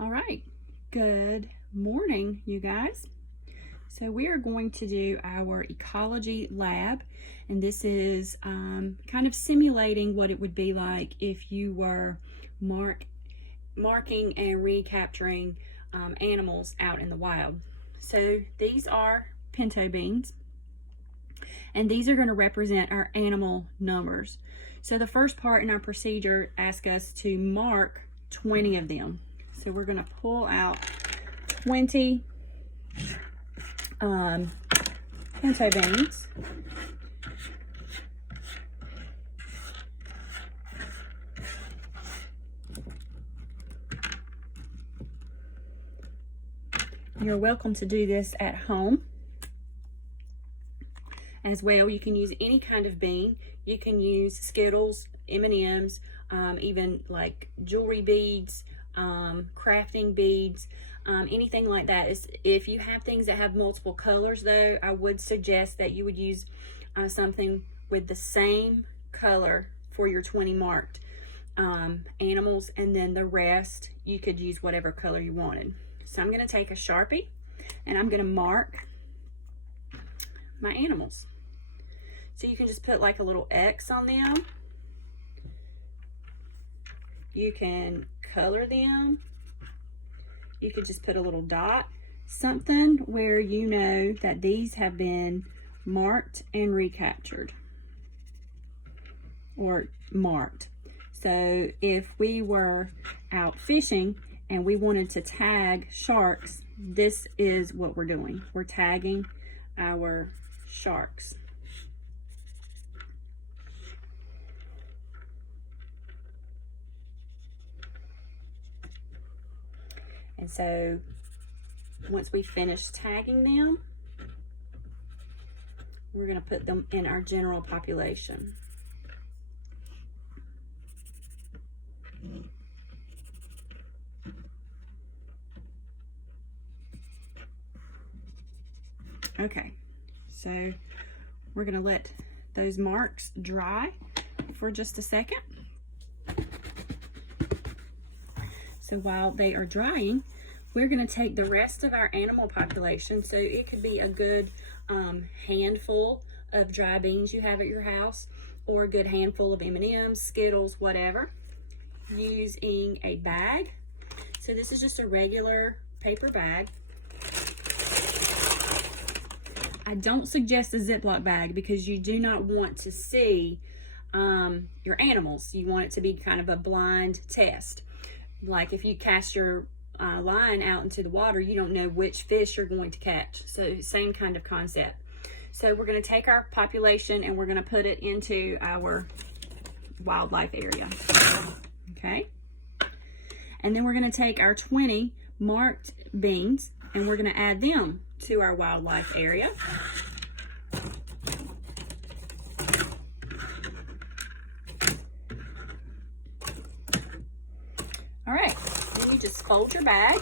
All right, good morning, you guys. So we are going to do our ecology lab, and this is kind of simulating what it would be like if you were marking and recapturing animals out in the wild. So these are pinto beans, and these are going to represent our animal numbers. So the first part in our procedure asks us to mark 20 of them. So we're going to pull out 20 pinto beans. You're welcome to do this at home as well. You can use any kind of bean. You can use Skittles, M&Ms, even like jewelry beads, crafting beads, anything like that. If you have things that have multiple colors though, I would suggest that you would use something with the same color for your 20 marked animals, and then the rest you could use whatever color you wanted. So I'm going to take a Sharpie and I'm going to mark my animals. So you can just put like a little X on them. You can color them. You could just put a little dot, something where you know that these have been marked and recaptured or marked. So if we were out fishing and we wanted to tag sharks, this is what we're doing. We're tagging our sharks. And so once we finish tagging them, we're going to put them in our general population. Okay, so we're going to let those marks dry for just a second. So while they are drying, we're going to take the rest of our animal population. So it could be a good handful of dry beans you have at your house, or a good handful of M&Ms, Skittles, whatever, using a bag. So this is just a regular paper bag. I don't suggest a Ziploc bag because you do not want to see your animals. You want it to be kind of a blind test. Like if you cast your line out into the water, you don't know which fish you're going to catch. So same kind of concept. So we're going to take our population and we're going to put it into our wildlife area. Okay. And then we're going to take our 20 marked beans and we're going to add them to our wildlife area. All right, then you just fold your bag,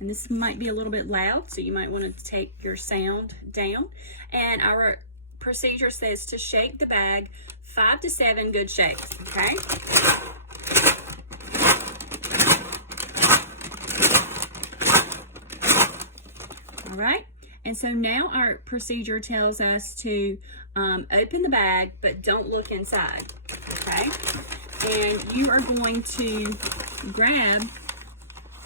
and this might be a little bit loud, so you might want to take your sound down. And our procedure says to shake the bag 5 to 7 good shakes, okay? All right, and so now our procedure tells us to open the bag, but don't look inside, okay? And you are going to grab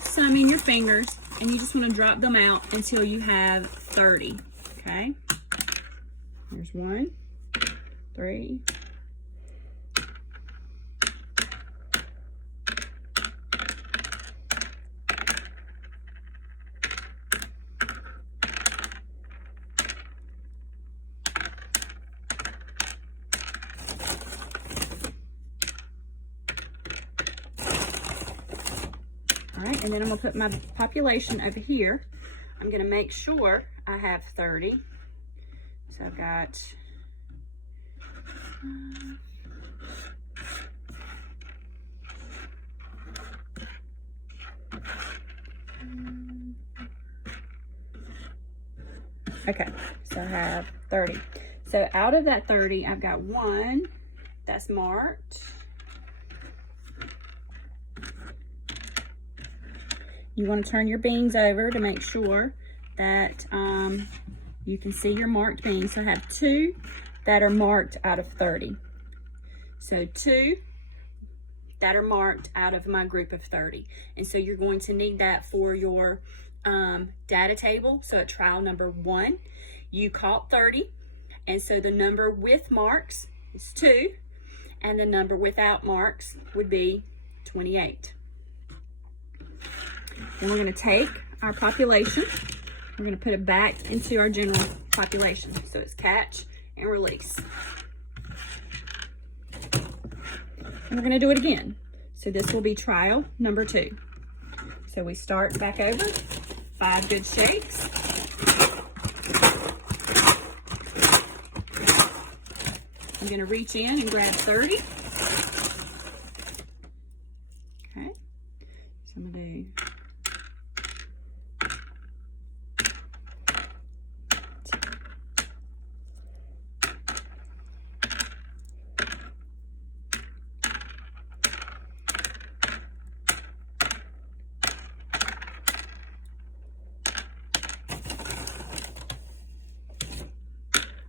some in your fingers and you just want to drop them out until you have 30, okay? There's 1, 3, all right, and then I'm going to put my population over here. I'm going to make sure I have 30. So I've got okay, so I have 30. So out of that 30, I've got 1 that's marked. You want to turn your beans over to make sure that you can see your marked beans. So I have 2 that are marked out of 30. So 2 that are marked out of my group of 30. And so you're going to need that for your data table. So at trial number 1, you caught 30. And so the number with marks is 2. And the number without marks would be 28. Then we're going to take our population. We're going to put it back into our general population. So it's catch and release. And we're going to do it again. So this will be trial number 2. So we start back over, 5 good shakes. I'm going to reach in and grab 30. Okay, so I'm going to do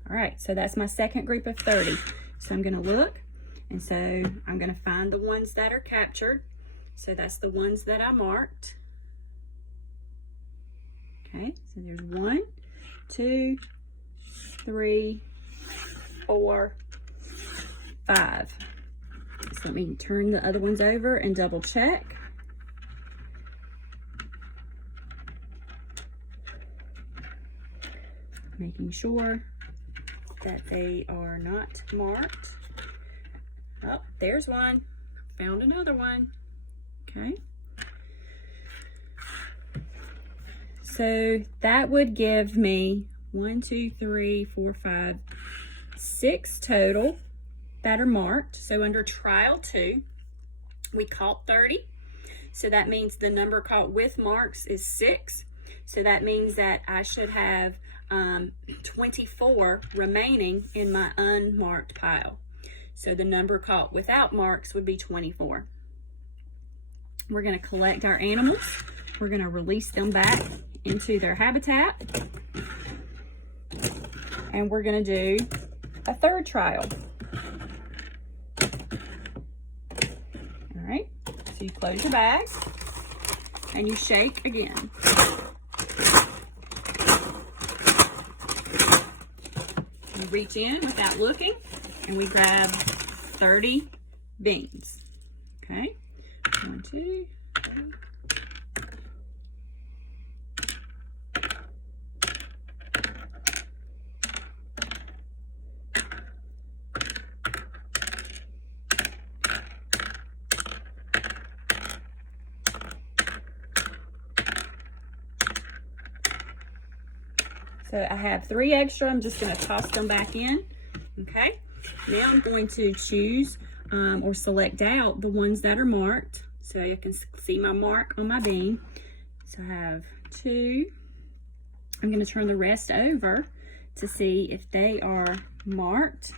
all right, so that's my second group of 30. So I'm going to look, and so I'm going to find the ones that are captured. So that's the ones that I marked. Okay, so there's 1, 2, 3, 4, 5. So let me turn the other ones over and double check. Making sure that they are not marked. Oh, there's one. Found another one. Okay. So that would give me 1, 2, 3, 4, 5, 6 total that are marked. So under trial 2, we caught 30. So that means the number caught with marks is 6. So that means that I should have 24 remaining in my unmarked pile. So the number caught without marks would be 24. We're going to collect our animals. We're going to release them back into their habitat. And we're going to do a third trial. All right, so you close your bag and you shake again. We reach in without looking and we grab 30 beans. Okay, 1, 2, 3. So I have 3 extra. I'm just going to toss them back in. Okay. Now I'm going to choose or select out the ones that are marked. So you can see my mark on my bean. So I have 2. I'm going to turn the rest over to see if they are marked.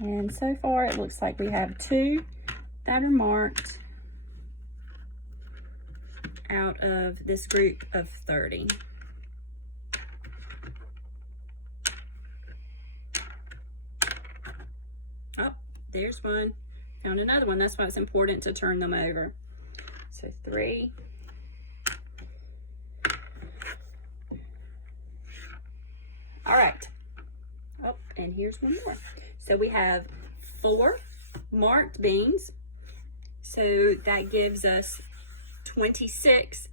Okay, and so far it looks like we have 2 that are marked out of this group of 30. Oh, there's one. Found another one. That's why it's important to turn them over. So 3. All right. Oh, and here's one more. So we have 4 marked beans. So that gives us 26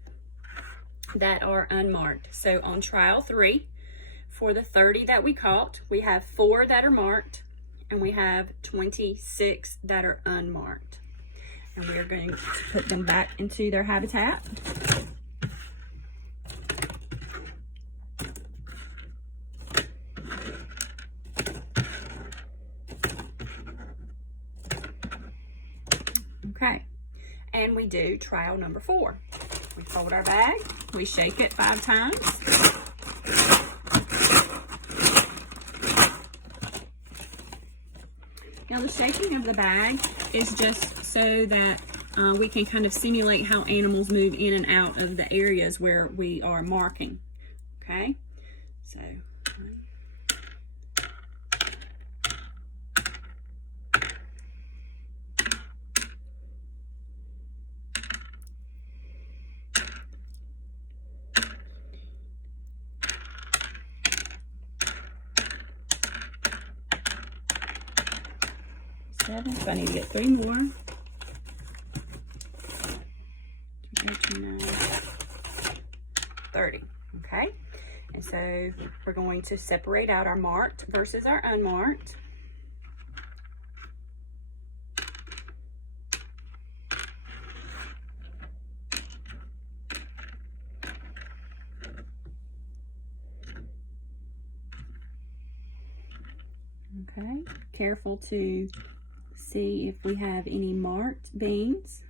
that are unmarked. So on trial 3, for the 30 that we caught, we have 4 that are marked and we have 26 that are unmarked. And we're going to put them back into their habitat. Okay, and we do trial number 4. We fold our bag, we shake it 5 times. Now the shaking of the bag is just so that we can kind of simulate how animals move in and out of the areas where we are marking. Okay, so seven, so I need to get 3 more. 29, 30. Okay, and so we're going to separate out our marked versus our unmarked. Okay, careful to see if we have any marked beans.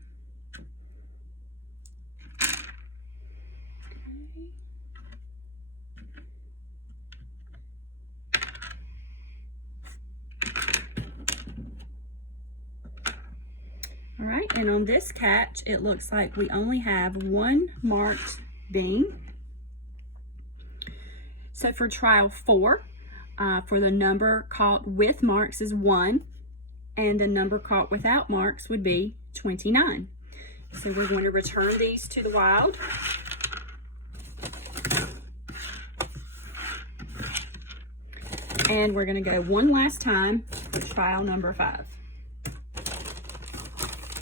All right, and on this catch, it looks like we only have 1 marked bean. So for trial 4, for the number caught with marks is 1, and the number caught without marks would be 29. So we're going to return these to the wild. And we're going to go one last time for trial number 5.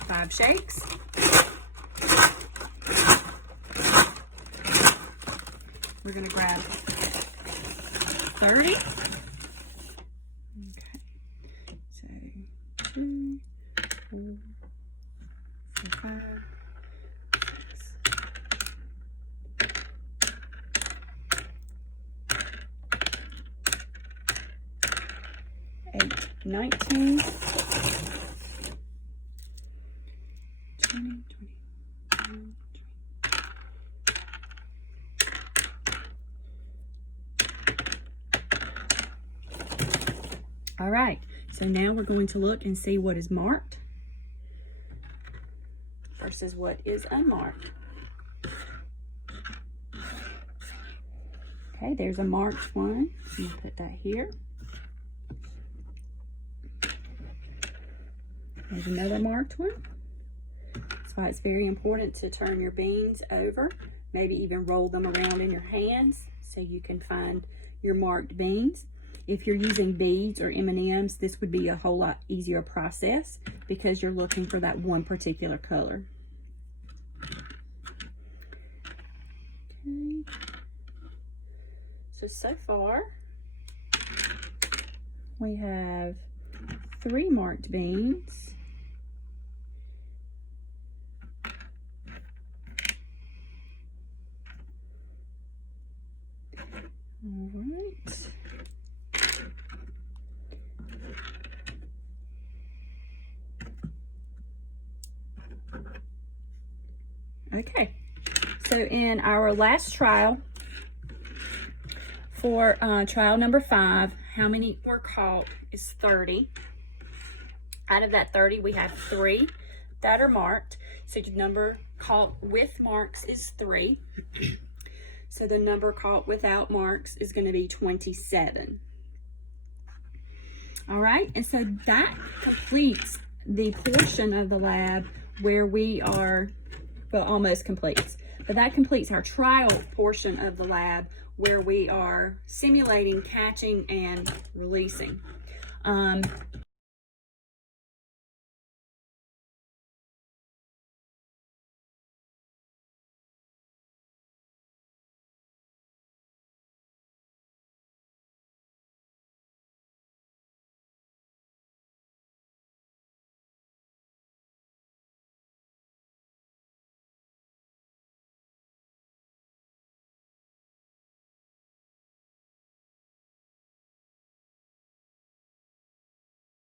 5 shakes. We're going to grab 30. Okay. So 2, 4, 5, 6. 8, 19. 20, 21, 20. All right, so now we're going to look and see what is marked versus what is unmarked. Okay, there's a marked one. I'm gonna put that here. There's another marked one. That's why it's very important to turn your beans over, maybe even roll them around in your hands so you can find your marked beans. If you're using beads or M&Ms, this would be a whole lot easier process because you're looking for that one particular color. Okay. So far, we have 3 marked beans. All right. Okay, so in our last trial, for trial number 5, how many were caught is 30. Out of that 30, we have 3 that are marked. So the number caught with marks is 3. So the number caught without marks is going to be 27. All right, and so that completes the portion of the lab where we are, well, almost completes, but that completes our trial portion of the lab where we are simulating catching and releasing.